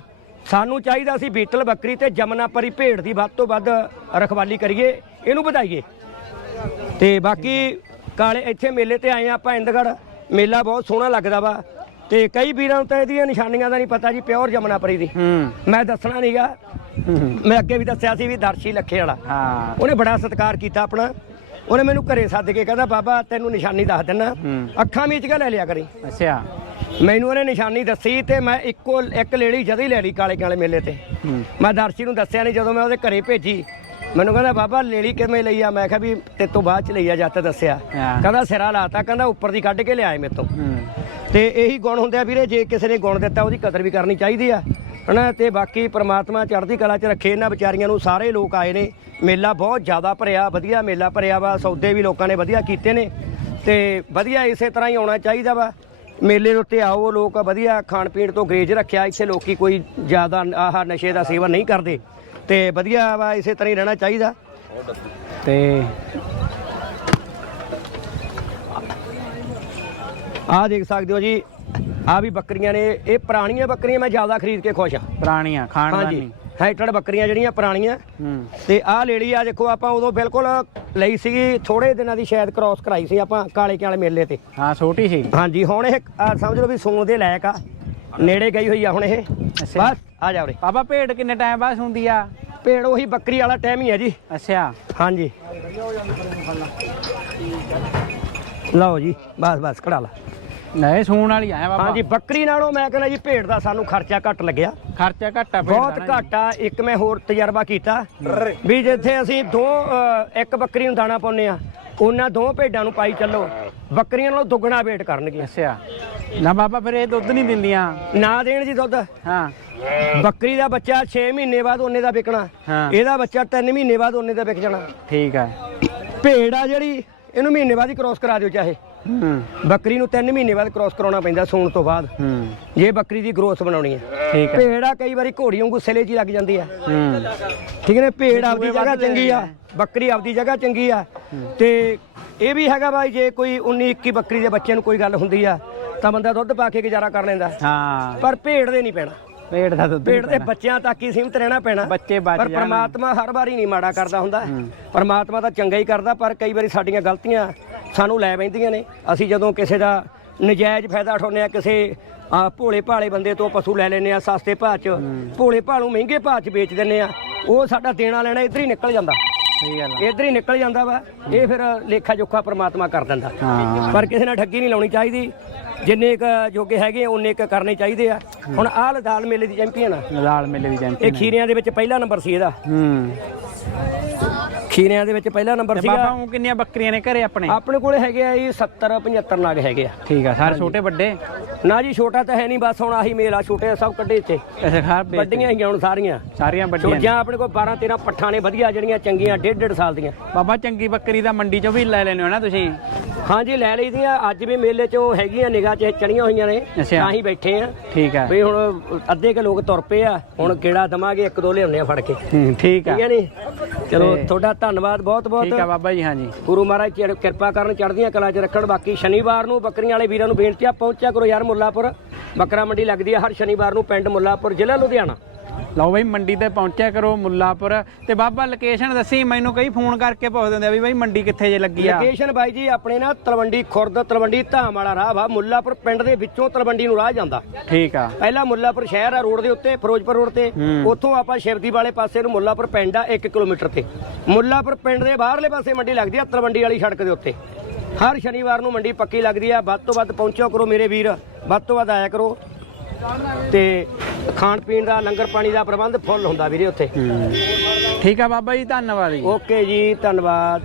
ਸਾਨੂੰ ਚਾਹੀਦਾ ਸੀ ਬੀਟਲ ਬੱਕਰੀ ਤੇ ਜਮਨਾ ਪਰੀ ਭੇਡ ਦੀ ਵੱਧ ਤੋਂ ਵੱਧ ਰਖਵਾਲੀ ਕਰੀਏ ਇਹਨੂੰ ਵਧਾਈਏ। ਤੇ ਬਾਕੀ ਕਾਲੇ ਇੱਥੇ ਮੇਲੇ ਤੇ ਆਏ ਆ ਆਪਾਂ ਇੰਦਗੜ। ਮੇਲਾ ਬਹੁਤ ਸੋਹਣਾ ਲੱਗਦਾ ਵਾ। ਤੇ ਕਈ ਵੀਰਾਂ ਨੂੰ ਤਾਂ ਇਹਦੀਆਂ ਨਿਸ਼ਾਨੀਆਂ ਦਾ ਨਹੀਂ ਪਤਾ ਜੀ ਪਿਓਰ ਜਮਨਾ ਪਰੀ ਦੀ। ਹੂੰ। ਮੈਂ ਦੱਸਣਾ ਨਹੀਂਗਾ। ਮੈਂ ਅੱਗੇ ਵੀ ਦੱਸਿਆ ਸੀ ਵੀ ਦਰਸ਼ੀ ਲੱਖੇ ਵਾਲਾ। ਹਾਂ। ਉਹਨੇ ਬੜਾ ਸਤਿਕਾਰ ਕੀਤਾ ਆਪਣਾ। ਉਹਨੇ ਮੈਨੂੰ ਘਰੇ ਸੱਦ ਕੇ ਕਹਿੰਦਾ ਬਾਬਾ ਤੈਨੂੰ ਨਿਸ਼ਾਨੀ ਦੱਸ ਦਿੰਨਾ। ਅੱਖਾਂ ਮੀਚ ਕੇ ਲੈ ਲਿਆ ਕਰੀ। ਅੱਛਾ। ਮੈਨੂੰ ਉਹਨੇ ਨਿਸ਼ਾਨੀ ਦੱਸੀ ਤੇ ਮੈਂ ਇੱਕੋ ਇੱਕ ਲੇੜੀ ਜਦ ਹੀ ਲੈ ਲਈ ਕਾਲੇ ਕਾਲੇ ਮੇਲੇ ਤੇ। ਮੈਂ ਦਰਸ਼ੀ ਨੂੰ ਦੱਸਿਆ ਨਹੀਂ ਜਦੋਂ ਮੈਂ ਉਹਦੇ ਘਰੇ ਭੇਜੀ ਮੈਨੂੰ ਕਹਿੰਦਾ ਬਾਬਾ ਲੇੜੀ ਕਿਵੇਂ ਲਈ ਆ? ਮੈਂ ਕਿਹਾ ਵੀ ਤੇ ਤੋਂ ਬਾਅਦ ਚ ਲਈ ਆ ਜਦ ਤੇ ਦੱਸਿਆ। ਕਹਿੰਦਾ ਸਿਰਾ ਲਾਤਾ। ਕਹਿੰਦਾ ਉੱਪਰ ਦੀ ਕੱਢ ਕੇ ਲਿਆਏ ਮੇਰੇ ਤੋਂ। ਤੇ ਇਹੀ ਗੁਣ ਹੁੰਦੇ ਆ ਵੀਰੇ, ਜੇ ਕਿਸੇ ਨੇ ਗੁਣ ਦਿੱਤਾ, ਉਹਦੀ ਕਦਰ ਵੀ ਕਰਨੀ ਚਾਹੀਦੀ ਆ, ਹਨਾ? ਤੇ ਬਾਕੀ ਪ੍ਰਮਾਤਮਾ ਚੜ੍ਹਦੀ ਕਲਾ 'ਚ ਰੱਖੇ, ਇਹਨਾਂ ਵਿਚਾਰੀਆਂ ਨੂੰ ਸਾਰੇ ਲੋਕ ਆਏ ਨੇ। ਮੇਲਾ ਬਹੁਤ ਜ਼ਿਆਦਾ ਭਰਿਆ, ਵਧੀਆ ਮੇਲਾ ਭਰਿਆ ਵਾ, ਸੌਦੇ ਵੀ ਲੋਕਾਂ ਨੇ ਵਧੀਆ ਕੀਤੇ ਨੇ। ਤੇ ਵਧੀਆ ਇਸੇ ਤਰ੍ਹਾਂ ਹੀ ਆਉਣਾ ਚਾਹੀਦਾ ਵਾ। ਮੇਲੇ ਦੇ ਉੱਤੇ ਆਓ, ਲੋਕ ਵਧੀਆ ਖਾਣ ਪੀਣ ਤੋਂ ਗਰੇਜ ਰੱਖਿਆ, ਇੱਥੇ ਲੋਕੀ ਕੋਈ ਜ਼ਿਆਦਾ ਆਹ ਨਸ਼ੇ ਦਾ ਸੇਵਨ ਨਹੀਂ ਕਰਦੇ। ਤੇ ਵਧੀਆ ਵਾ, ਇਸੇ ਤਰ੍ਹਾਂ ਹੀ ਰਹਿਣਾ ਚਾਹੀਦਾ। ਤੇ ਆਹ ਦੇਖ ਸਕਦੇ ਹੋ ਜੀ ਆਹ ਵੀ ਬੱਕਰੀਆਂ ਨੇ ਇਹ ਪੁਰਾਣੀਆਂ ਬੱਕਰੀਆਂ ਮੈਂ ਜ਼ਿਆਦਾ ਖਰੀਦ ਕੇ ਖੁਸ਼ ਆ। ਪੁਰਾਣੀਆਂ ਖਾਣਦਾਨੀ ਹਾਂਜੀ ਹੈਟਡ ਬੱਕਰੀਆਂ ਜਿਹੜੀਆਂ ਪੁਰਾਣੀਆਂ। ਤੇ ਆਹ ਲੇੜੀ ਆ ਦੇਖੋ ਆਪਾਂ ਉਦੋਂ ਬਿਲਕੁਲ ਲਈ ਸੀਗੀ ਥੋੜੇ ਦਿਨਾਂ ਦੀ ਸ਼ਾਇਦ ਕ੍ਰਾਸ ਕਰਾਈ ਸੀ ਆਪਾਂ ਕਾਲੇ ਕੇ ਵਾਲੇ ਮੇਲੇ ਤੇ। ਹਾਂ ਛੋਟੀ ਸੀ। ਹਾਂਜੀ ਹੁਣ ਇਹ ਸਮਝ ਲਓ ਵੀ ਸੂਣ ਦੇ ਲਾਇਕ ਆ। ਨੇੜੇ ਗਈ ਹੋਈ ਆ ਹੁਣ ਇਹ। ਬਸ ਆ ਜਾ ਉਰੇ। ਬਾਬਾ ਭੇਡ ਕਿੰਨੇ ਟਾਈਮ ਬਾਅਦ ਹੁੰਦੀ ਆ? ਭੇੜ ਉਹੀ ਬੱਕਰੀ ਵਾਲਾ ਟਾਈਮ ਹੀ ਹੈ ਜੀ। ਅੱਛਾ। ਹਾਂਜੀ। ਲਓ ਜੀ ਬਸ ਬਸ ਕਢਾ ਲਾ। ਨਹੀਂ ਸੂਣ ਵਾਲੀ ਆ ਬਾਬਾ। ਹਾਂਜੀ ਬੱਕਰੀ ਨਾਲੋਂ ਮੈਂ ਕਹਿੰਦਾ ਜੀ ਭੇਡ ਦਾ ਸਾਨੂੰ ਖਰਚਾ ਘੱਟ ਲੱਗਿਆ। ਖਰਚਾ ਘੱਟ ਆ ਭੇਡ ਬਹੁਤ ਨਾ ਘੱਟ ਆ ਇੱਕ ਮੈਂ ਹੋਰ ਤਜਰਬਾ ਕੀਤਾ। ਵੀ ਜਿੱਥੇ ਅਸੀਂ ਦੋ ਅ, ਇੱਕ ਬੱਕਰੀ ਨੂੰ ਦਾਣਾ ਪਾਉਂਦੇ ਆ ਉਹਨਾਂ ਦੋ ਭੇਡਾਂ ਨੂੰ ਪਾਈ ਚੱਲੋ। ਬੱਕਰੀਆਂ ਨਾਲੋਂ ਦੁੱਗਣਾ ਵੇਟ। ਕਰਨਗੇ ਅੱਛਾ। ਨਾ ਬਾਬਾ ਫਿਰ ਇਹ ਦੁੱਧ ਨਹੀਂ ਦਿੰਦੀਆਂ। ਨਾ ਦੇਣ ਜੀ ਦੁੱਧ। ਹਾਂ। ਬੱਕਰੀ ਦਾ ਬੱਚਾ 6 ਮਹੀਨੇ ਬਾਅਦ ਉਹਨੇ ਦਾ ਵਿਕਣਾ। ਹਾਂ। ਇਹਦਾ ਬੱਚਾ 3 ਮਹੀਨੇ ਬਾਅਦ ਉਹਨੇ ਦਾ ਵਿਕ ਜਾਣਾ। ਠੀਕ ਆ। ਭੇਡ ਆ ਜਿਹੜੀ ਇਹਨੂੰ ਮਹੀਨੇ ਬਾਅਦ ਹੀ ਕ੍ਰੋਸ ਕਰਾ ਦਿਓ ਚਾਹੇ। ਹੂੰ। ਬੱਕਰੀ ਨੂੰ 3 ਮਹੀਨੇ ਬਾਅਦ ਕ੍ਰੋਸ ਕਰਾਉਣਾ ਪੈਂਦਾ ਸੂਣ ਤੋਂ ਬਾਅਦ। ਹੂੰ। ਜੇ ਬੱਕਰੀ ਦੀ ਗਰੋਥ ਬਣਾਉਣੀ ਹੈ। ਠੀਕ ਆ ਭੇਡ ਆ ਕਈ ਵਾਰੀ ਘੋੜੀ ਵਾਂਗੂ ਸਿਲੇ 'ਚ ਹੀ ਲੱਗ ਜਾਂਦੀ ਆ। ਹੂੰ। ਠੀਕ ਨੇ? ਭੇਡ ਆਪਦੀ ਜਗ੍ਹਾ ਚੰਗੀ ਆ। ਬੱਕਰੀ ਆਪਦੀ ਜਗ੍ਹਾ ਚੰਗੀ ਆ। ਤੇ ਇਹ ਵੀ ਹੈਗਾ ਬਾਈ ਜੇ ਕੋਈ 19 21 ਬੱਕਰੀ ਦੇ ਬੱਚੇ ਨੂੰ ਕੋਈ ਗੱਲ ਹੁੰਦੀ ਆ ਤਾਂ ਬੰਦਾ ਦੁੱਧ ਪਾ ਕੇ ਗੁਜ਼ਾਰਾ ਕਰ ਲੈਂਦਾ। ਹਾਂ। ਪਰ ਭੇਡ ਦੇ ਨਹੀਂ ਪੈਣਾ। ਭੇਡ ਦਾ ਦੁੱਧ ਭੇਡ ਦੇ ਬੱਚਿਆਂ ਤੱਕ ਹੀ ਸੀਮਿਤ ਰਹਿਣਾ ਪੈਣਾ। ਬੱਚੇ ਬਚ ਪਰ ਪ੍ਰਮਾਤਮਾ ਹਰ ਵਾਰੀ ਨਹੀਂ ਮਾੜਾ ਕਰਦਾ ਹੁੰਦਾ। ਪ੍ਰਮਾਤਮਾ ਤਾਂ ਚੰਗਾ ਹੀ ਕਰਦਾ ਪਰ ਕਈ ਵਾਰੀ ਸਾਡੀਆਂ ਗਲਤੀਆਂ ਸਾਨੂੰ ਲੈ ਪੈਂਦੀਆਂ ਨੇ। ਅਸੀਂ ਜਦੋਂ ਕਿਸੇ ਦਾ ਨਜਾਇਜ਼ ਫਾਇਦਾ ਉਠਾਉਂਦੇ ਆ ਕਿਸੇ ਆ ਭੋਲੇ ਭਾਲੇ ਬੰਦੇ ਤੋਂ ਪਸ਼ੂ ਲੈ ਲੈਨੇ ਆ ਸਸਤੇ ਭਾਅ 'ਚ ਭੋਲੇ ਨੂੰ ਮਹਿੰਗੇ ਭਾਅ 'ਚ ਵੇਚ ਦਿੰਨੇ ਆ ਉਹ ਸਾਡਾ ਦੇਣਾ ਲੈਣਾ ਇੱਧਰ ਹੀ ਨਿਕਲ ਜਾਂਦਾ। ਸਹੀ ਗੱਲ ਆ। ਇੱਧਰ ਹੀ ਨਿਕਲ ਜਾਂਦਾ ਵਾ ਇਹ ਫਿਰ ਲੇਖਾ ਜੋਖਾ ਪ੍ਰਮਾਤਮਾ ਕਰ ਦਿੰਦਾ। ਪਰ ਕਿਸੇ ਨਾਲ ਠੱਗੀ ਨਹੀਂ ਲਾਉਣੀ ਚਾਹੀਦੀ। ਜਿੰਨੇ ਕ ਜੋਗੇ ਹੈਗੇ ਉਹਨੇ ਕ ਕਰਨੇ ਚਾਹੀਦੇ ਆ। ਹੁਣ ਆਹ ਲਦਾਲ ਮੇਲੇ ਦੀ ਚੈਂਪੀਅਨ ਆ। ਲਾਲ ਮੇਲੇ ਦੀ ਇਹ ਚੈਂਪੀਅਨ ਖੀਰਿਆਂ ਦੇ ਵਿੱਚ ਪਹਿਲਾ ਨੰਬਰ ਸੀ ਇਹਦਾ। ਹੂੰ। ਖੀਰਿਆਂ ਦੇ ਵਿੱਚ ਪਹਿਲਾ ਨੰਬਰ ਤੇ ਬਾਬਾ ਸੀਗਾ ਉਹ ਕਿੰਨੀਆਂ ਬੱਕਰੀਆਂ ਨੇ ਘਰੇ ਆਪਣੇ? ਆਪਣੇ ਕੋਲੇ ਹੈਗੇ ਆ ਜੀ 70 75 ਨਗ ਹੈਗੇ ਆ। ਠੀਕ ਆ ਸਾਰੇ ਛੋਟੇ ਵੱਡੇ? ਨਾ ਜੀ ਛੋਟਾ ਤਾਂ ਹੈ ਨਹੀਂ ਬਸ ਹੁਣ ਆਹੀ ਮੇਲ ਆ ਛੋਟੇ ਸਭ ਕੱਢੇ ਖਾਰ ਵੇਚ ਵੱਡੀਆਂ ਹੀ ਹੁਣ ਸਾਰੀਆਂ। ਸਾਰੀਆਂ ਵੱਡੀਆਂ ਨੇ। ਜਾਂ ਆਪਣੇ ਕੋਲ 12 13 ਪੱਠਾਂ ਨੇ ਵਧੀਆ ਜਿਹੜੀਆਂ ਚੰਗੀਆਂ ਡੇਢ ਡੇਢ ਸਾਲ ਦੀਆਂ। ਬਾਬਾ ਚੰਗੀ ਬੱਕਰੀ ਦਾ ਮੰਡੀ ਚੋਂ ਵੀ ਲੈ ਲੈਣੇ ਹੋ ਨਾ ਤੁਸੀਂ? ਹਾਂਜੀ ਲੈ ਲਈਦੀਆਂ। ਅੱਜ ਵੀ ਮੇਲੇ 'ਚੋਂ ਹੈਗੀਆਂ ਨਿਗਾਹ 'ਚ ਚੜੀਆਂ ਹੋਈਆਂ ਨੇ। ਅੱਛਾ। ਤਾਂ ਹੀ ਬੈਠੇ ਆ। ਠੀਕ ਆ। ਵੀ ਹੁਣ ਅੱਧੇ ਕੇ ਲੋਕ ਤੁਰ ਪਏ ਆ। ਹੁਣ ਕਿਹੜਾ ਦਵਾਂਗੇ ਇੱਕ ਦੋ ਲਿਆਉਂਦੇ ਆ ਫੜ ਕੇ। ਹੂੰ, ਠੀਕ ਆ। ਠੀਕ ਹੈ ਨੀ ਚਲੋ ਤੁਹਾਡਾ ਧੰਨਵਾਦ ਬਹੁਤ ਠੀਕ ਆ ਬਹੁਤ ਬਾਬਾ ਜੀ ਹਾਂਜੀ। ਗੁਰੂ ਮਹਾਰਾਜ ਚਿਰ- ਕਿਰਪਾ ਕਰਨ ਚੜ੍ਹਦੀਆਂ ਕਲਾ 'ਚ ਰੱਖਣ। ਬਾਕੀ ਸ਼ਨੀਵਾਰ ਨੂੰ ਬੱਕਰੀਆਂ ਵਾਲੇ ਵੀਰਾਂ ਨੂੰ ਬੇਨਤੀ ਆ ਪਹੁੰਚਿਆ ਕਰੋ ਯਾਰ ਮੁੱਲਾਪੁਰ। ਬੱਕਰਾ ਮੰਡੀ ਲੱਗਦੀ ਆ ਹਰ ਸ਼ਨੀਵਾਰ ਨੂੰ ਪਿੰਡ ਮੁੱਲਾਪੁਰ ਜ਼ਿਲ੍ਹਾ ਲੁਧਿਆਣਾ। ਲਓ ਬਈ ਮੰਡੀ ਤੇ ਪਹੁੰਚਿਆ ਕਰੋ ਮੁੱਲਾਪੁਰ। ਤੇ ਬਾਬਾ ਲੋਕੇਸ਼ਨ ਦੱਸੀ ਮੈਨੂੰ ਕਈ ਫੋਨ ਕਰਕੇ ਪੁੱਛਦੇ ਹੁੰਦੇ ਆ ਵੀ ਬਈ ਮੰਡੀ ਕਿੱਥੇ ਜੇ ਲੱਗੀ ਆ? ਲੋਕੇਸ਼ਨ ਬਾਈ ਜੀ ਆਪਣੇ ਨਾ ਤਲਵੰਡੀ ਖੁਰਦ ਤਲਵੰਡੀ ਧਾਮ ਵਾਲਾ ਰਾਹ ਵਾ ਮੁੱਲਾਪੁਰ ਪਿੰਡ ਦੇ ਵਿੱਚੋਂ ਤਲਵੰਡੀ ਨੂੰ ਰਾਹ ਜਾਂਦਾ। ਠੀਕ ਆ। ਪਹਿਲਾਂ ਮੁੱਲਾਪੁਰ ਸ਼ਹਿਰ ਆ ਰੋਡ ਦੇ ਉੱਤੇ ਫਿਰੋਜ਼ਪੁਰ ਰੋਡ ਤੇ। ਉੱਥੋਂ ਆਪਾਂ ਸ਼ਿਵਦੀ ਵਾਲੇ ਪਾਸੇ ਨੂੰ ਮੁੱਲਾਪੁਰ ਪਿੰਡ ਆ 1 ਕਿਲੋਮੀਟਰ ਤੇ। ਮੁੱਲਾਪੁਰ ਪਿੰਡ ਦੇ ਬਾਹਰਲੇ ਪਾਸੇ ਮੰਡੀ ਲੱਗਦੀ ਆ ਤਲਵੰਡੀ ਵਾਲੀ ਸੜਕ ਦੇ ਉੱਤੇ। ਹਰ ਸ਼ਨੀਵਾਰ ਨੂੰ ਮੰਡੀ ਪੱਕੀ ਲੱਗਦੀ ਆ ਵੱਧ ਤੋਂ ਵੱਧ ਪਹੁੰਚਿਓ ਕਰੋ ਮੇਰੇ ਵੀਰ ਵੱਧ ਤੋਂ ਵੱਧ ਆਇਆ ਕਰੋ। ਤੇ ਖਾਣ ਪੀਣ ਦਾ ਲੰਗਰ ਪਾਣੀ ਦਾ ਪ੍ਰਬੰਧ ਫੁੱਲ ਹੁੰਦਾ ਵੀਰੇ ਉੱਥੇ। ਠੀਕ ਆ ਬਾਬਾ ਜੀ ਧੰਨਵਾਦ ਜੀ। ਓਕੇ ਜੀ ਧੰਨਵਾਦ।